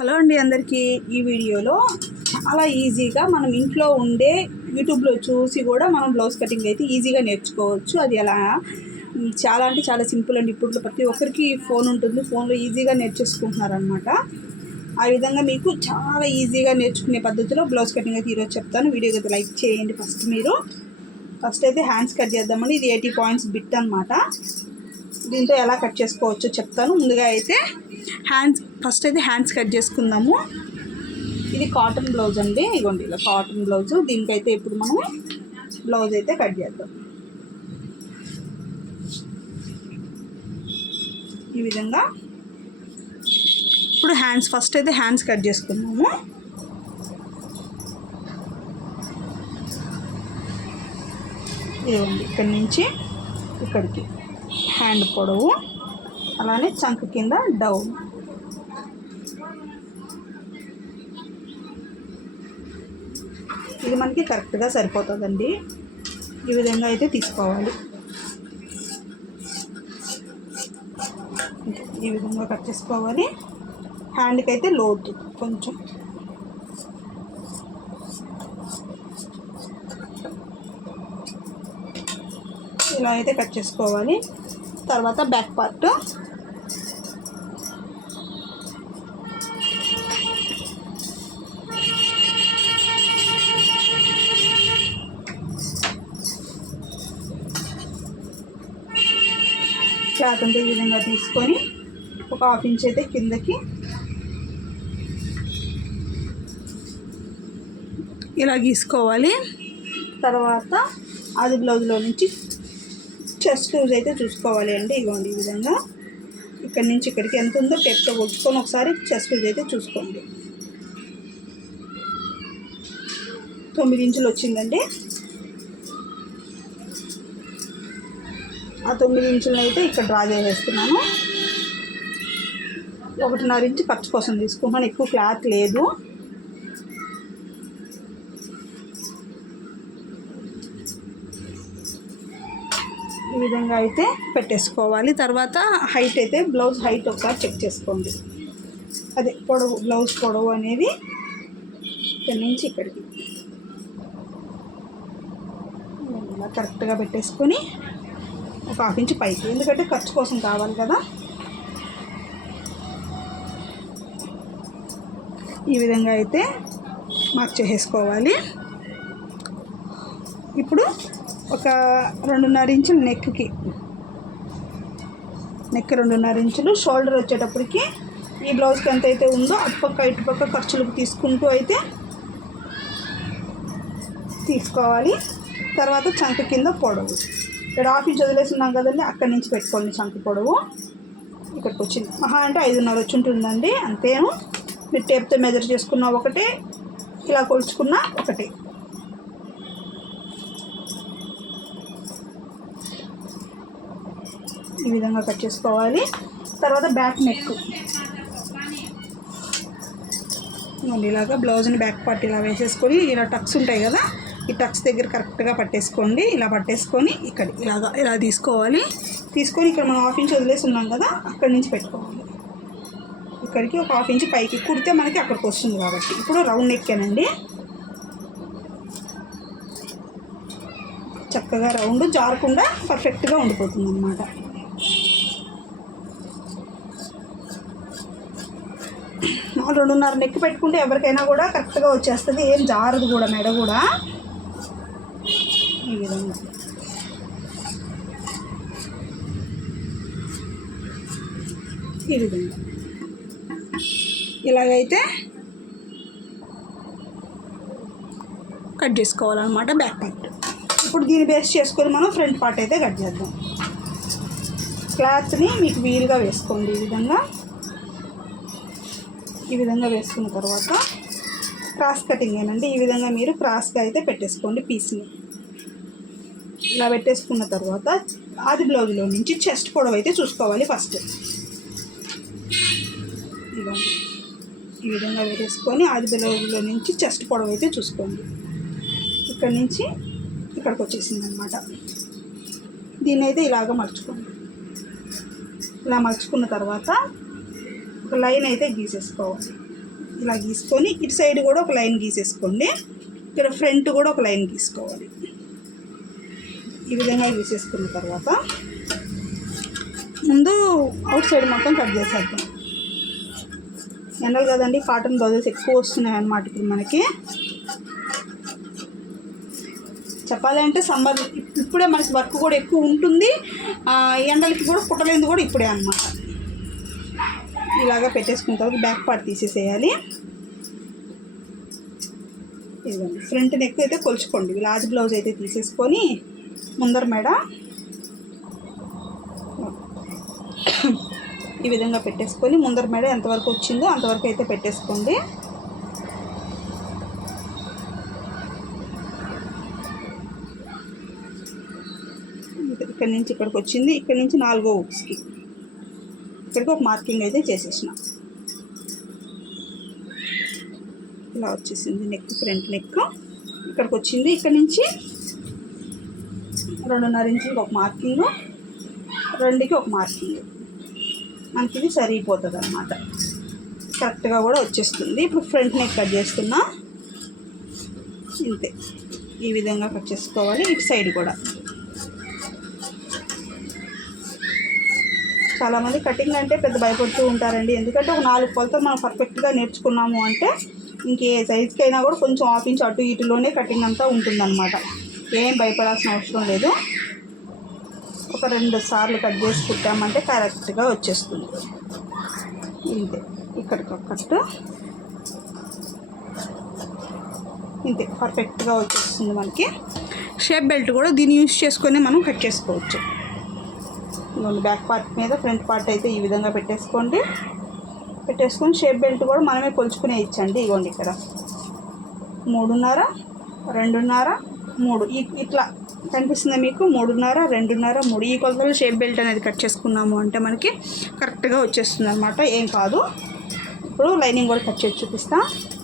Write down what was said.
Hello అండి అందరికీ. ఈ వీడియోలో చాలా ఈజీగా మనం ఇంట్లో ఉండే యూట్యూబ్లో చూసి కూడా మనం బ్లౌజ్ కటింగ్ అయితే ఈజీగా నేర్చుకోవచ్చు. అది ఎలా? చాలా అంటే చాలా సింపుల్ అండి. ఇప్పుడు ప్రతి ఒక్కరికి ఫోన్ ఉంటుంది. ఫోన్లో ఈజీగా నేర్చేసుకుంటున్నారనమాట ఆ విధంగా మీకు చాలా ఈజీగా నేర్చుకునే పద్ధతిలో బ్లౌజ్ కటింగ్ అయితే ఈరోజు చెప్తాను. వీడియో అయితే లైక్ చేయండి ఫస్ట్ మీరు. ఫస్ట్ అయితే హ్యాండ్స్ కట్ చేద్దామండి ఇది ఎయిటీ పాయింట్స్ బిట్ అనమాట దీంతో ఎలా కట్ చేసుకోవచ్చో చెప్తాను. ముందుగా అయితే హ్యాండ్స్ ఫస్ట్ అయితే హ్యాండ్స్ కట్ చేసుకుందాము. ఇది కాటన్ బ్లౌజ్ అండి. ఇగోండి ఇలా కాటన్ బ్లౌజ్ దీనికైతే ఇప్పుడు మనము బ్లౌజ్ అయితే కట్ చేద్దాం. ఈ విధంగా ఇప్పుడు హ్యాండ్స్ ఫస్ట్ అయితే హ్యాండ్స్ కట్ చేసుకుందాము. ఇదిగోండి ఇక్కడి నుంచి ఇక్కడికి. హ్యాండ్ పొడవు. అలానే చంక్ కింద డౌన్ ఇది మనకి కరెక్ట్గా సరిపోతుందండి. ఈ విధంగా అయితే తీసుకోవాలి. ఈ విధంగా కట్ చేసుకోవాలి. హ్యాండ్కి అయితే లోతు కొంచెం. ఇలా అయితే కట్ చేసుకోవాలి. తర్వాత బ్యాక్ పార్ట్ క్లాత్ అంతా ఈ విధంగా తీసుకొని ఒక హాఫ్ ఇంచ్ అయితే కిందకి ఇలా గీసుకోవాలి. తర్వాత అది బ్లౌజ్లో నుంచి చెస్ట్ లూజ్ అయితే చూసుకోవాలి అండి. ఇదిగోండి ఈ విధంగా. ఇక్కడి నుంచి ఇక్కడికి ఎంత ఉందో టెప్తో కొట్టుకొని ఒకసారి చెస్ట్ లూజ్ అయితే చూసుకోండి. తొమ్మిది ఇంచులు వచ్చిందండి. ఆ తొమ్మిది ఇంచులను అయితే ఇక్కడ డ్రా చేసేస్తున్నాను. ఒకటిన్నర ఇంచు ఖర్చు కోసం తీసుకుంటాను ఎక్కువ క్లాత్ లేదు. ఈ విధంగా అయితే పెట్టేసుకోవాలి. తర్వాత హైట్ అయితే బ్లౌజ్ హైట్ ఒకసారి చెక్ చేసుకోండి. అదే పొడవు బ్లౌజ్ పొడవు అనేది ఇక్కడి నుంచి ఇక్కడికి. కరెక్ట్గా పెట్టేసుకొని ఒక హాఫ్ ఇంచ్ పైకి. ఎందుకంటే ఖర్చు కోసం కావాలి కదా. ఈ విధంగా అయితే మార్క్ చేసేసుకోవాలి. ఇప్పుడు ఒక రెండున్నర ఇంచులు నెక్కి. నెక్ రెండున్నర ఇంచులు. షోల్డర్ వచ్చేటప్పటికి ఈ బ్లౌజ్కి ఎంత అయితే ఉందో అటుపక్క ఇటుపక్క ఖర్చులకు తీసుకుంటూ అయితే తీసుకోవాలి. తర్వాత చంక కింద పొడవు. ఇక్కడ హాఫ్ ఇంచ్ వదిలేస్తున్నాం కదండి అక్కడి నుంచి పెట్టుకోండి చంక పొడవు. ఇక్కడికి వచ్చింది. మహా అంటే ఐదున్నర వచ్చి ఉంటుందండి అంతేను. మీరు టేప్తో మెజర్ చేసుకున్న ఒకటే ఇలా కొలుచుకున్న ఒకటే. ఈ విధంగా కట్ చేసుకోవాలి. తర్వాత బ్యాక్ నెక్. ఇలాగా బ్లౌజ్ని బ్యాక్ పార్ట్ ఇలా వేసేసుకొని ఇలా టక్స్ ఉంటాయి కదా ఈ టక్స్ దగ్గర కరెక్ట్గా పట్టేసుకోండి. ఇలా పట్టేసుకొని ఇక్కడ ఇలాగా ఇలా తీసుకోవాలి. తీసుకొని ఇక్కడ మనం హాఫ్ ఇంచ్ వదిలేసి ఉన్నాం కదా అక్కడి నుంచి పెట్టుకోవాలి. ఇక్కడికి ఒక హాఫ్ ఇంచ్ పైకి కుడితే మనకి అక్కడికి వస్తుంది కాబట్టి. ఇప్పుడు రౌండ్ నెక్కేనండి చక్కగా రౌండ్ జారకుండా పర్ఫెక్ట్గా ఉండిపోతుంది అన్నమాట రెండున్నర నెక్కి పెట్టుకుంటే ఎవరికైనా కూడా కరెక్ట్గా వచ్చేస్తుంది. ఏం జారదు కూడా మెడ కూడా. ఈ విధంగా ఈ విధంగా ఇలాగైతే కట్ చేసుకోవాలన్నమాట బ్యాక్ పార్ట్. ఇప్పుడు దీన్ని బేస్ చేసుకొని మనం ఫ్రంట్ పార్ట్ అయితే కట్ చేద్దాం. క్లాత్ని మీకు వీలుగా వేసుకోండి ఈ విధంగా. ఈ విధంగా వేసుకున్న తర్వాత క్రాస్ కటింగ్ ఏనండి ఈ విధంగా మీరు క్రాస్గా అయితే పెట్టేసుకోండి పీస్ని. ఇలా పెట్టేసుకున్న తర్వాత ఆది బ్లౌజ్లో నుంచి చెస్ట్ పొడవు అయితే చూసుకోవాలి ఫస్ట్. ఇదిగోండి ఈ విధంగా వేసేసుకొని ఆది బ్లౌజ్లో నుంచి చెస్ట్ పొడవు అయితే చూసుకోండి. ఇక్కడ నుంచి ఇక్కడికి వచ్చేసింది అనమాట దీన్ని అయితే ఇలాగ మర్చుకోండి ఇలా మలుచుకున్న తర్వాత ఒక లైన్ అయితే గీసేసుకోవాలి. ఇలా గీసుకొని ఇటు సైడ్ కూడా ఒక లైన్ గీసేసుకోండి. ఇక్కడ ఫ్రంట్ కూడా ఒక లైన్ గీసుకోవాలి. ఈ విధంగా గీసేసుకున్న తర్వాత ముందు అవుట్ సైడ్ మొత్తం కట్ చేసేద్దాం. ఎండలు కదండి కాటన్ బ్లౌజెస్ ఎక్కువ వస్తున్నాయి అన్నమాట ఇప్పుడు మనకి. చెప్పాలంటే సమ్మర్ ఇప్పుడే మనకి వర్క్ కూడా ఎక్కువ ఉంటుంది. ఎండలకి కూడా పుట్టలేదు కూడా ఇప్పుడే అన్నమాట. ఇలాగా పెట్టేసుకున్న తర్వాత బ్యాక్ పార్ట్ తీసేసేయాలి. ఇదిగోండి ఫ్రంట్ నెక్ అయితే కొలుచుకోండి. లార్జ్ బ్లౌజ్ అయితే తీసేసుకొని ముందర మెడ. ఈ విధంగా పెట్టేసుకొని ముందర మెడ ఎంతవరకు వచ్చిందో అంతవరకు అయితే పెట్టేసుకోండి. ఇక్కడ నుంచి ఇక్కడికి వచ్చింది. ఇక్కడ నుంచి నాలుగో ఉక్స్కి. ఇక్కడికి ఒక మార్కింగ్ అయితే చేసేసిన. ఇలా వచ్చేసింది నెక్ ఫ్రంట్ నెక్. ఇక్కడికి వచ్చింది. ఇక్కడ నుంచి రెండున్నర ఇంచులకి ఒక మార్కింగ్ రెండుకి ఒక మార్కింగ్. మనకి ఇది సరిపోతుంది అనమాట కరెక్ట్గా కూడా వచ్చేస్తుంది. ఇప్పుడు ఫ్రంట్ నెక్ కట్ చేస్తున్నా. ఇంతే. ఈ విధంగా కట్ చేసుకోవాలి. ఇటు సైడ్ కూడా. చాలామంది కటింగ్ అంటే పెద్ద భయపడుతూ ఉంటారండి. ఎందుకంటే ఒక నాలుగు కొలతలు మనం పర్ఫెక్ట్గా నేర్చుకున్నాము అంటే ఇంకే సైజ్కి అయినా కూడా కొంచెం ఆఫ్ ఇంచ్ అటు ఇటులోనే కటింగ్ అంతా ఉంటుందన్నమాట. ఏం భయపడాల్సిన అవసరం లేదు. ఒక రెండు సార్లు కట్ చేసి కుట్టామంటే కరెక్ట్గా వచ్చేస్తుంది. ఇంతే. ఇక్కడికి కట్టు ఇంతే. పర్ఫెక్ట్గా వచ్చేస్తుంది మనకి. షేప్ బెల్ట్ కూడా దీన్ని యూస్ చేసుకొని మనం కట్ చేసుకోవచ్చు. ఇదిగోండి బ్యాక్ పార్ట్ మీద ఫ్రంట్ పార్ట్ అయితే ఈ విధంగా పెట్టేసుకోండి. పెట్టేసుకొని షేప్ బెల్ట్ కూడా మనమే కొలుచుకునే ఇచ్చండి. ఇగోండి ఇక్కడ. మూడున్నర రెండున్నర మూడు. ఈ ఇట్లా కనిపిస్తుంది మీకు మూడున్నర రెండున్నర మూడు. ఈ కొలతలో షేప్ బెల్ట్ అనేది కట్ చేసుకున్నాము అంటే మనకి కరెక్ట్గా వచ్చేస్తుంది అనమాట ఏం కాదు. ఇప్పుడు లైనింగ్ కూడా కట్ చేసి చూపిస్తాను